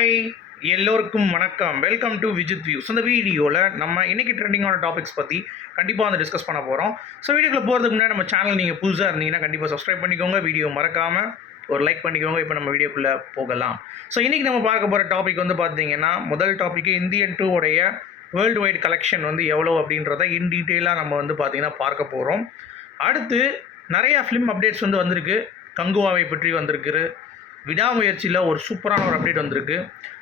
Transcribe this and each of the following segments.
Hi, எல்லோருக்கும் வணக்கம். Welcome to Vijith views. இந்த வீடியோவில் நம்ம இன்றைக்கி ட்ரெண்டிங்கான டாபிக்ஸ் பற்றி கண்டிப்பாக வந்து டிஸ்கஸ் பண்ண போகிறோம். ஸோ வீடியோக்குள்ள போகிறதுக்கு முன்னாடி நம்ம சேனல் நீங்கள் புதுசாக இருந்தீங்கன்னா கண்டிப்பாக சப்ஸ்கிரைப் பண்ணிக்கோங்க. வீடியோ மறக்காமல் ஒரு லைக் பண்ணிக்கோங்க. இப்போ நம்ம வீடியோக்குள்ளே போகலாம். ஸோ இன்றைக்கி நம்ம பார்க்க போகிற டாபிக் வந்து பார்த்தீங்கன்னா, முதல் டாப்பிக்கு இந்தியன் 2 உடைய வேர்ல்டு வைட் கலெக்ஷன் வந்து எவ்வளோ அப்படின்றத இன் டீட்டெயிலாக நம்ம வந்து பார்த்திங்கன்னா பார்க்க போகிறோம். அடுத்து நிறையா ஃபிலிம் அப்டேட்ஸ் வந்து வந்திருக்கு. கங்குவாவை பற்றி வந்திருக்கு. விடாமுயற்சியில் ஒரு சூப்பரான ஒரு அப்டேட் வந்திருக்கு.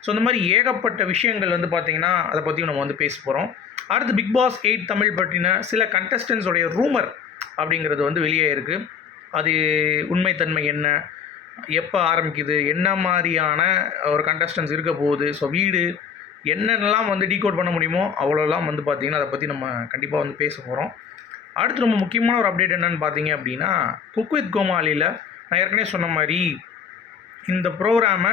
ஸோ இந்த மாதிரி ஏகப்பட்ட விஷயங்கள் வந்து பார்த்திங்கன்னா அதை பற்றியும் நம்ம வந்து பேச போகிறோம். அடுத்து பிக் பாஸ் 8 தமிழ் பற்றின சில கண்டஸ்டன்ஸோடைய ரூமர் அப்படிங்கிறது வந்து வெளியே இருக்குது. அது உண்மைத்தன்மை என்ன, எப்போ ஆரம்பிக்குது, என்ன மாதிரியான ஒரு கண்டஸ்டன்ஸ் இருக்க போகுது, ஸோ வீடு என்னென்னலாம் வந்து டீகோட் பண்ண முடியுமோ அவ்வளோலாம் வந்து பார்த்திங்கன்னா அதை பற்றி நம்ம கண்டிப்பாக வந்து பேச போகிறோம். அடுத்து ரொம்ப முக்கியமான ஒரு அப்டேட் என்னென்னு பார்த்தீங்க அப்படின்னா, குக் வித் கோமாளியில் நான் ஏற்கனவே சொன்ன மாதிரி இந்த ப்ரோக்ராமை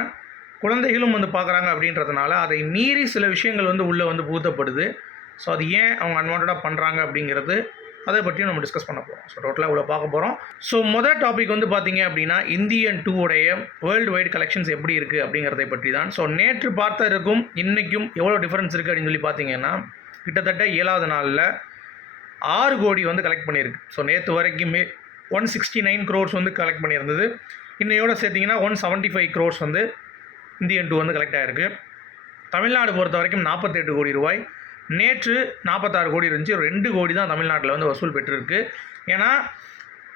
குழந்தைகளும் வந்து பார்க்குறாங்க அப்படின்றதுனால அதை மீறி சில விஷயங்கள் வந்து உள்ளே வந்து புகுத்தப்படுது. ஸோ அது ஏன் அவங்க அன்வான்டாக பண்ணுறாங்க அப்படிங்கிறது அதை பற்றியும் நம்ம டிஸ்கஸ் பண்ண போகிறோம். ஸோ டோட்டலாக இவ்வளோ பார்க்க போகிறோம். ஸோ முதல் டாபிக் வந்து பார்த்திங்க அப்படின்னா, இந்தியன் 2 உடைய வேர்ல்டு வைட் கலெக்ஷன்ஸ் எப்படி இருக்குது அப்படிங்கிறதை பற்றி தான். ஸோ நேற்று பார்த்ததுக்கும் இன்றைக்கும் எவ்வளோ டிஃப்ரென்ஸ் இருக்குது அப்படின்னு சொல்லி பார்த்தீங்கன்னா, கிட்டத்தட்ட 7வது நாளில் 6 கோடி வந்து கலெக்ட் பண்ணியிருக்கு. ஸோ நேற்று வரைக்குமே 169 crores வந்து கலெக்ட் பண்ணியிருந்தது. இன்னையோட சேர்த்திங்கன்னா 175 crores வந்து இந்தியன் 2 வந்து கலெக்ட் ஆகிருக்கு. தமிழ்நாடு பொறுத்த வரைக்கும் 48 கோடி ரூபாய். நேற்று 46 கோடி இருந்துச்சு. 2 கோடி தான் தமிழ்நாட்டில் வந்து வசூல் பெற்றிருக்கு. ஏன்னா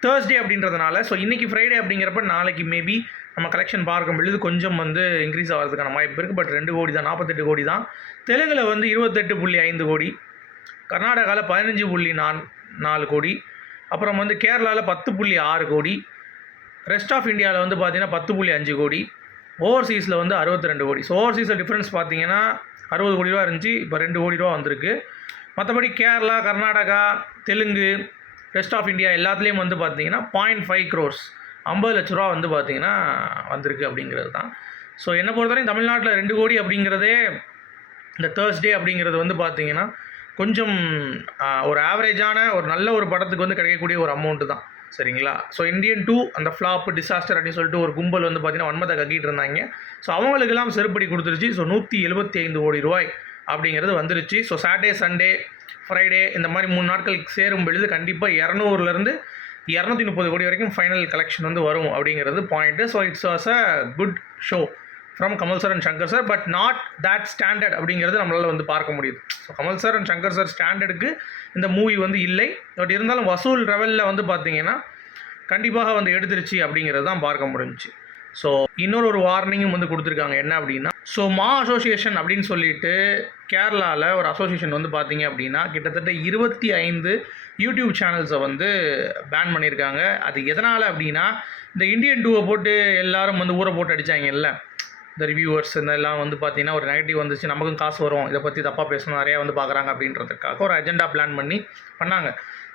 தேர்ஸ்டே அப்படின்றதுனால. ஸோ இன்றைக்கி ஃப்ரைடே அப்படிங்கிறப்ப நாளைக்கு மேபி நம்ம கலெக்ஷன் பார்க்கும் பொழுது கொஞ்சம் வந்து இன்க்ரீஸ் ஆகிறதுக்கான வாய்ப்பு இருக்குது. பட் 2 கோடி தான், 48 கோடி தான். தெலுங்கில் வந்து 28.5 கோடி, கர்நாடகாவில் 15.4 கோடி, அப்புறம் வந்து கேரளாவில் 10.6 கோடி, ரெஸ்ட் ஆஃப் இந்தியாவில் வந்து பார்த்தீங்கன்னா 10.5 கோடி, ஓவர்சீஸில் வந்து 62 கோடி. ஸோ ஓவர்சீஸில் டிஃப்ரென்ஸ் பார்த்தீங்கன்னா 60 கோடி ரூபா இருந்துச்சு, இப்போ 2 கோடி ரூபா வந்திருக்கு. மற்றபடி Kerala, Karnataka, Telugu, rest of India எல்லாத்துலேயும் வந்து பார்த்தீங்கன்னா 0.5 crores 50 லட்ச ரூபா வந்து பார்த்தீங்கன்னா வந்திருக்கு அப்படிங்கிறது தான். ஸோ என்னை பொறுத்தவரைக்கும் தமிழ்நாட்டில் 2 கோடி அப்படிங்கிறதே இந்த தேர்ஸ்டே அப்படிங்கிறது வந்து பார்த்தீங்கன்னா கொஞ்சம் ஒரு ஆவரேஜான ஒரு நல்ல ஒரு படத்துக்கு வந்து கிடைக்கக்கூடிய ஒரு அமௌண்ட்டு தான். சரிங்களா? ஸோ இந்தியன் 2 அந்த ஃப்ளாப் டிசாஸ்டர் அப்படின்னு சொல்லிட்டு ஒரு கும்பல் வந்து பார்த்திங்கன்னா வன்மத்தை கக்கிட்டு இருந்தாங்க. ஸோ அவங்களுக்கெல்லாம் செருப்படி கொடுத்துருச்சு. ஸோ 175 கோடி ரூபாய் அப்படிங்கிறது வந்துருச்சு. ஸோ சாட்டர்டே, சண்டே, ஃப்ரைடே இந்த மாதிரி 3 நாட்கள் சேரும் பொழுது கண்டிப்பாக 200லேருந்து 230 கோடி வரைக்கும் ஃபைனல் கலெக்ஷன் வந்து வரும் அப்படிங்கிறது point. So it's was a good show from Kamal sir and Shankar sir. But not that standard அப்படிங்கிறது நம்மளால் வந்து பார்க்க முடியுது. So Kamal sir and Shankar sir ஸ்டாண்டர்டுக்கு இந்த மூவி வந்து இல்லை. பட் இருந்தாலும் வசூல் லெவலில் வந்து பார்த்திங்கன்னா கண்டிப்பாக வந்து எடுத்துருச்சு அப்படிங்கிறது தான் பார்க்க முடிஞ்சிச்சு. ஸோ இன்னொரு வார்னிங்கும் வந்து கொடுத்துருக்காங்க. என்ன அப்படின்னா, ஸோ மா அசோசியேஷன் அப்படின்னு சொல்லிட்டு கேரளாவில் ஒரு அசோசியேஷன் வந்து பார்த்திங்க அப்படின்னா கிட்டத்தட்ட 25 யூடியூப் சேனல்ஸை வந்து பேன் பண்ணியிருக்காங்க. அது எதனால் அப்படின்னா, இந்த இந்தியன் 2 போட்டு எல்லோரும் வந்து ஊரை போட்டு அடித்தாங்கல்ல, இந்த ரிவ்யூவர்ஸ் இதெல்லாம் வந்து பார்த்திங்கன்னா ஒரு நெகட்டிவ் வந்துச்சு, நமக்கும் காசு வரும், இதை பற்றி தப்பாக பேசணும், நிறையா வந்து பார்க்குறாங்க அப்படின்றதுக்காக ஒரு அஜெண்டா பிளான் பண்ணி பண்ணாங்க.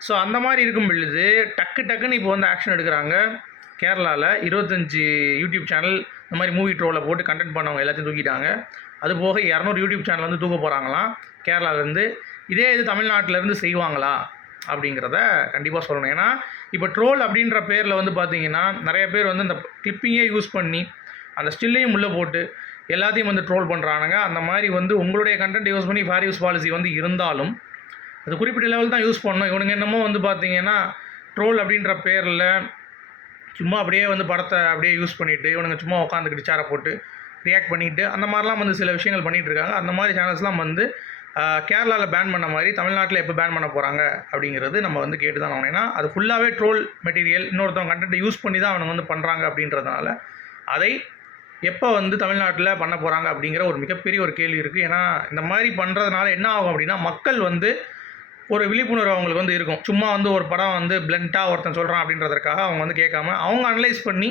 ஸோ அந்த மாதிரி இருக்கும் பொழுது டக்குன்னு இப்போ வந்து ஆக்ஷன் எடுக்கிறாங்க. கேரளாவில் 25 யூடியூப் சேனல் இந்த மாதிரி மூவி ட்ரோவில் போட்டு கண்டென்ட் பண்ணவங்க எல்லாத்தையும் தூக்கிட்டாங்க. அது போக 200 யூடியூப் சேனல் வந்து தூக்க போகிறாங்களாம் கேரளாவிலேருந்து. இதே இது தமிழ்நாட்டிலேருந்து செய்வாங்களா அப்படிங்கிறத கண்டிப்பாக சொல்லணும். ஏன்னா இப்போ ட்ரோல் அப்படின்ற பேரில் வந்து பார்த்திங்கன்னா நிறைய பேர் வந்து இந்த கிளிப்பிங்கே யூஸ் பண்ணி அந்த ஸ்டில்லையும் உள்ளே போட்டு எல்லாத்தையும் வந்து ட்ரோல் பண்ணுறானுங்க. அந்த மாதிரி வந்து உங்களுடைய கண்டென்ட் யூஸ் பண்ணி ஃபேர் யூஸ் பாலிசி வந்து இருந்தாலும் அது குறிப்பிட்ட லெவல் தான் யூஸ் பண்ணணும். இவனுங்க என்னமோ வந்து பார்த்திங்கன்னா ட்ரோல் அப்படின்ற பேரில் சும்மா அப்படியே வந்து படத்தை அப்படியே யூஸ் பண்ணிவிட்டு இவனுங்க சும்மா உட்காந்துக்கிட்டு சேரை போட்டு ரியாக்ட் பண்ணிவிட்டு அந்த மாதிரிலாம் வந்து சில விஷயங்கள் பண்ணிகிட்டு இருக்காங்க. அந்த மாதிரி சேனல்ஸ்லாம் வந்து கேரளாவில் பேன் பண்ண மாதிரி தமிழ்நாட்டில் எப்போ பேன் பண்ண போகிறாங்க அப்படிங்கிறது நம்ம வந்து கேட்டு தான் ஆகணும். ஏன்னா அது ஃபுல்லாகவே ட்ரோல் மெட்டீரியல், இன்னொருத்தவங்க கண்டென்ட்டை யூஸ் பண்ணி தான் அவனுங்க வந்து பண்ணுறாங்க அப்படின்றதுனால அதை எப்போ வந்து தமிழ்நாட்டில் பண்ண போகிறாங்க அப்படிங்கிற ஒரு மிகப்பெரிய ஒரு கேள்வி இருக்குது. ஏன்னா இந்த மாதிரி பண்ணுறதுனால என்ன ஆகும் அப்படின்னா, மக்கள் வந்து ஒரு விழிப்புணர்வு அவங்களுக்கு வந்து இருக்கும். சும்மா வந்து ஒரு படம் வந்து பிளண்ட்டாக ஒருத்தன் சொல்கிறான் அப்படின்றதுக்காக அவங்க வந்து கேட்காம அவங்க அனலைஸ் பண்ணி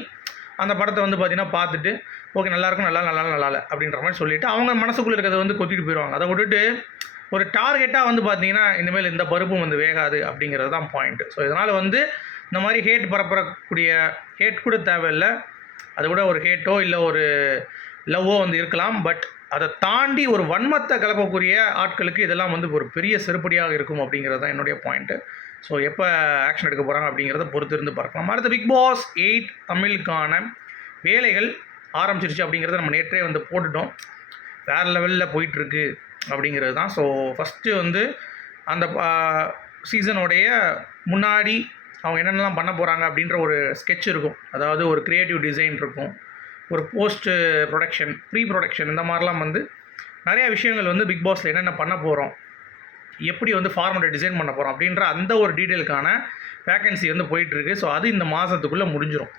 அந்த படத்தை வந்து பார்த்திங்கன்னா பார்த்துட்டு ஓகே நல்லாயிருக்கும், நல்லா அப்படின்ற மாதிரி சொல்லிவிட்டு அவங்க மனசுக்குள்ளே இருக்கிறத வந்து கொத்திட்டு போயிடுவாங்க. அதை விட்டுட்டு ஒரு டார்கெட்டாக வந்து பார்த்திங்கன்னா இனிமேல் இந்த பருப்பும் வந்து வேகாது அப்படிங்கிறது தான் பாயிண்ட்டு. ஸோ இதனால் வந்து இந்த மாதிரி ஹேட் பரப்பக்கூடிய ஹேட் கூட தேவையில்லை, அதை விட ஒரு ஹேட்டோ இல்லை ஒரு லவ்வோ வந்து இருக்கலாம். பட் அதை தாண்டி ஒரு வன்மத்தை கலப்பக்கூடிய ஆட்களுக்கு இதெல்லாம் வந்து ஒரு பெரிய செருப்படியாக இருக்கும் அப்படிங்கிறது தான் என்னுடைய பாயிண்ட்டு. ஸோ எப்போ ஆக்ஷன் எடுக்க போகிறாங்க அப்படிங்கிறத பொறுத்து இருந்து பார்க்கலாம். அடுத்து பிக் பாஸ் 8 தமிழுக்கான வேலைகள் ஆரம்பிச்சிருச்சு அப்படிங்கிறத நம்ம நேற்றே வந்து போட்டுட்டோம். வேறு லெவலில் போயிட்டுருக்கு அப்படிங்கிறது தான். ஸோ ஃபஸ்ட்டு வந்து அந்த சீசனுடைய முன்னாடி அவங்க என்னென்னலாம் பண்ண போகிறாங்க அப்படின்ற ஒரு ஸ்கெட்ச் இருக்கும். அதாவது ஒரு க்ரியேட்டிவ் டிசைன் இருக்கும், ஒரு போஸ்ட் ப்ரொடக்ஷன், ப்ரீ ப்ரொடக்ஷன், இந்த மாதிரிலாம் வந்து நிறையா விஷயங்கள் வந்து பிக் பாஸில் என்னென்ன பண்ண போகிறோம், எப்படி வந்து ஃபார்மேட்டை டிசைன் பண்ண போகிறோம் அப்படின்ற அந்த ஒரு டீட்டெயிலுக்கான வேக்கன்சி வந்து போயிட்டுருக்கு. ஸோ அது இந்த மாதத்துக்குள்ளே முடிஞ்சிடும்.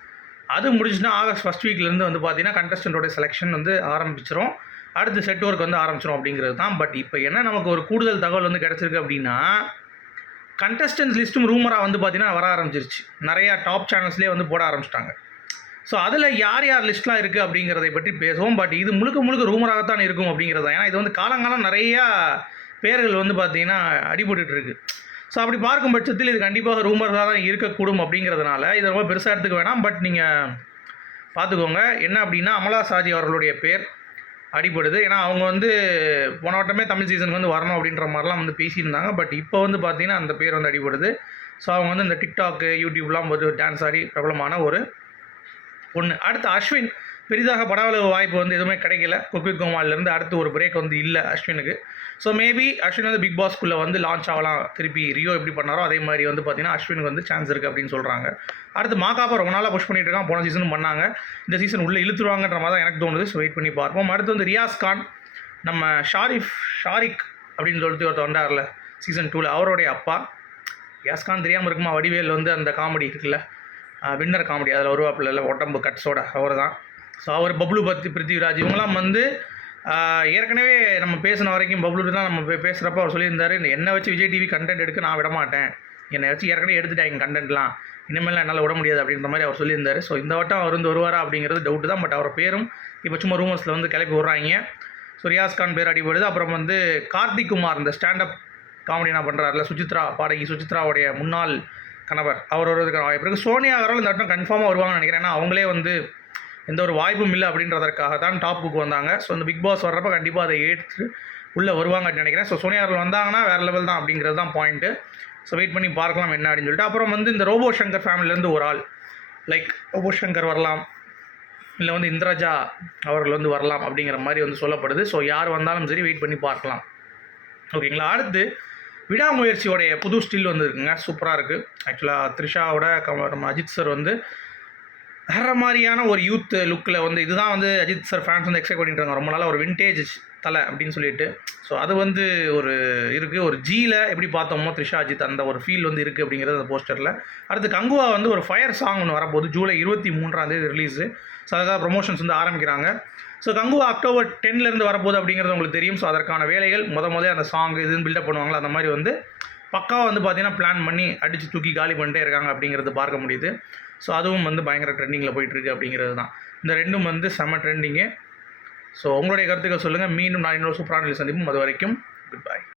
அது முடிஞ்சுன்னா ஆகஸ்ட் ஃபஸ்ட் வீக்லேருந்து வந்து பார்த்திங்கன்னா கண்டஸ்டண்ட்டோட செலெக்ஷன் வந்து ஆரம்பிச்சிடும். அடுத்து செட் ஒர்க் வந்து ஆரம்பிச்சிடும் அப்படிங்கிறது தான். பட் இப்போ என்ன நமக்கு ஒரு கூடுதல் தகவல் வந்து கிடச்சிருக்கு அப்படின்னா, கண்டஸ்டன்ஸ் லிஸ்ட்டும் ரூமராக வந்து பார்த்திங்கன்னா வர ஆரம்பிச்சிருச்சு. நிறையா டாப் சேனல்ஸ்லேயே வந்து போட ஆரம்பிச்சிட்டாங்க. ஸோ அதில் யார் யார் லிஸ்ட்லாம் இருக்குது அப்படிங்கிறதை பற்றி பேசுவோம். பட் இது முழுக்க முழுக்க ரூமராகத்தான் இருக்கும் அப்படிங்கிறது தான். ஏன்னா இது வந்து காலங்காலம் நிறையா பேர்கள் வந்து பார்த்திங்கன்னா அடிபட்டுருக்கு. ஸோ அப்படி பார்க்கும் பட்சத்தில் இது கண்டிப்பாக ரூமராக தான் இருக்கக்கூடும் அப்படிங்கிறதுனால இதை ரொம்ப பெருசாக எடுத்துக்க வேணாம். பட் நீங்கள் பார்த்துக்கோங்க. என்ன அப்படின்னா, அமலா சாஜி அவர்களுடைய பேர் அடிபடுது. ஏன்னா அவங்க வந்து போன வட்டமே தமிழ் சீசனுக்கு வந்து வரணும் அப்படின்ற மாதிரிலாம் வந்து பேசியிருந்தாங்க. பட் இப்போ வந்து பார்த்திங்கன்னா அந்த பேர் வந்து அடிபடுது. ஸோ அவங்க வந்து இந்த டிக்டாக்கு, யூடியூப்லாம் வந்து டான்ஸ் ஆடி பிரபலமான ஒரு பொண்ணு. அடுத்து அஸ்வின், பெரிதாக படவளவு வாய்ப்பு வந்து எதுவுமே கிடைக்கல. குக் வித் கோமாளிலேருந்து அடுத்து ஒரு பிரேக் வந்து இல்லை அஸ்வினுக்கு. ஸோ மேபி அஸ்வின் வந்து பிக் பாஸ்க்குள்ளே வந்து லான்ச் ஆகலாம். திருப்பி ரியோ எப்படி பண்ணாரோ அதே மாதிரி வந்து பார்த்திங்கன்னா அஸ்வினுக்கு வந்து சான்ஸ் இருக்குது அப்படின்னு சொல்கிறாங்க. அடுத்து மாகாப்பா ரொம்ப நாளாக புஷ் பண்ணிட்டு இருக்கான். போன சீசனும் பண்ணாங்க. இந்த சீசன் உள்ளே இழுத்துருவாங்கன்ற மாதிரி தான் எனக்கு தோணுது. ஸோ வெயிட் பண்ணி பார்ப்போம். அடுத்து வந்து ரியாஸ் கான், நம்ம ஷாரிக் அப்படின்னு சொல்லிட்டு ஒருத்தர் வந்தார்ல சீசன் 2ல், அவருடைய அப்பா. ரியாஸ் கான் தெரியாமல் இருக்குமா? வடிவேல் வந்து அந்த காமெடி இருக்குல்ல, வின்னர் காமெடி, அதில் வருவாப்பில் இல்லை உடம்பு கட்ஸோட, அவர் தான். ஸோ அவர் பப்ளு பத்தி, பிருத்திவிராஜ், இவங்களாம் வந்து ஏற்கனவே நம்ம பேசின வரைக்கும் பப்ளு தான் நம்ம பேசுகிறப்ப அவர் சொல்லியிருந்தார், என்னை வச்சு விஜய் டிவி கண்டென்ட் எடுக்க நான் விட மாட்டேன், என்னை வச்சு ஏற்கனவே எடுத்துட்டாங்க கண்டென்ட்லாம், இனிமேல் என்னால் விட முடியாது அப்படின்ற மாதிரி அவர் சொல்லியிருந்தார். ஸோ இந்த வட்டம் அவர் வந்து வருவாரா அப்படிங்கிறது டவுட்டு தான். பட் அவர் பேரும் இப்போ சும்மா ரூமர்ஸில் வந்து கிளப்பி விட்றாங்க. ஸோ ரியாஸ் கான் பேர் அடிபடுது. அப்புறம் வந்து கார்த்திக் குமார், இந்த ஸ்டாண்டப் காமெடி நான் பண்ணுறாருல, சுசித்ரா பாடகி, சுசித்ராவுடைய முன்னாள் கணவர், அவர் வருவதற்கான வாய்ப்பு இருக்குது. சோனியா அவர்கள் இந்த வட்டம் கன்ஃபார்மாக வருவாங்கன்னு நினைக்கிறேன். ஏன்னா அவங்களே வந்து எந்த ஒரு வாய்ப்பும் இல்லை அப்படின்றதற்காக தான் டாப் குக் வந்தாங்க. ஸோ இந்த பிக் பாஸ் வர்றப்போ கண்டிப்பாக அதை ஏற்று உள்ளே வருவாங்கன்னு நினைக்கிறேன். ஸோ சோனியா அவர்கள் வந்தாங்கன்னா வேறு லெவல் தான் அப்படிங்கிறது தான் பாயிண்ட்டு. ஸோ வெயிட் பண்ணி பார்க்கலாம் என்ன அப்படின்னு சொல்லிட்டு. அப்புறம் வந்து இந்த ரோபோ சங்கர் ஃபேமிலியிலேருந்து ஒரு ஆள், லைக் ரோபோ சங்கர் வரலாம், இல்லை வந்து இந்திரஜா அவர்கள் வந்து வரலாம் அப்படிங்கிற மாதிரி வந்து சொல்லப்படுது. ஸோ யார் வந்தாலும் சரி வெயிட் பண்ணி பார்க்கலாம். ஓகேங்களா. அடுத்து விடாமுயற்சியோடைய புது ஸ்டில் வந்து இருக்குங்க, சூப்பராக இருக்குது. ஆக்சுவலாக த்ரிஷாவோட நம்ம அஜித் சார் வந்து வேறு மாதிரியான ஒரு யூத் லுக்கில் வந்து, இதுதான் வந்து அஜித் சார் ஃபேன்ஸ் வந்து எக்ஸ்பெக்ட் பண்ணிட்டு இருக்காங்க ரொம்ப நாளாக, ஒரு விண்டேஜ் தலை அப்படின்னு சொல்லிட்டு. ஸோ அது வந்து ஒரு இருக்குது, ஒரு ஜியில் எப்படி பார்த்தோமோ த்ரிஷா அஜித் அந்த ஒரு ஃபீல் வந்து இருக்குது அப்படிங்கிறது அந்த போஸ்டரில். அடுத்து கங்குவா வந்து ஒரு ஃபயர் சாங் ஒன்று வரப்போகுது, ஜூலை 23 ரிலீஸு. ஸோ அதுக்காக ப்ரொமோஷன்ஸ் வந்து ஆரம்பிக்கிறாங்க. ஸோ கங்குவா அக்டோபர் 10 வரப்போகுது அப்படிங்கிறது உங்களுக்கு தெரியும். ஸோ அதற்கான வேலைகள் முதல்ல அந்த சாங் இதுன்னு பில்டப் பண்ணுவாங்களா, அந்த மாதிரி வந்து பக்காவாக வந்து பார்த்திங்கன்னா பிளான் பண்ணி அடித்து தூக்கி காலி பண்ணிட்டே இருக்காங்க அப்படிங்கிறது பார்க்க முடியுது. ஸோ அதுவும் வந்து பயங்கர ட்ரெண்டிங்கில் போயிட்டுருக்கு அப்படிங்கிறது தான். இந்த ரெண்டும் வந்து செம்ம ட்ரெண்டிங்கு. ஸோ உங்களுடைய கருத்துக்கள் சொல்லுங்கள். மீண்டும் நான் இன்னொரு சூப்பரான சந்திப்போம். அது வரைக்கும் குட் பை.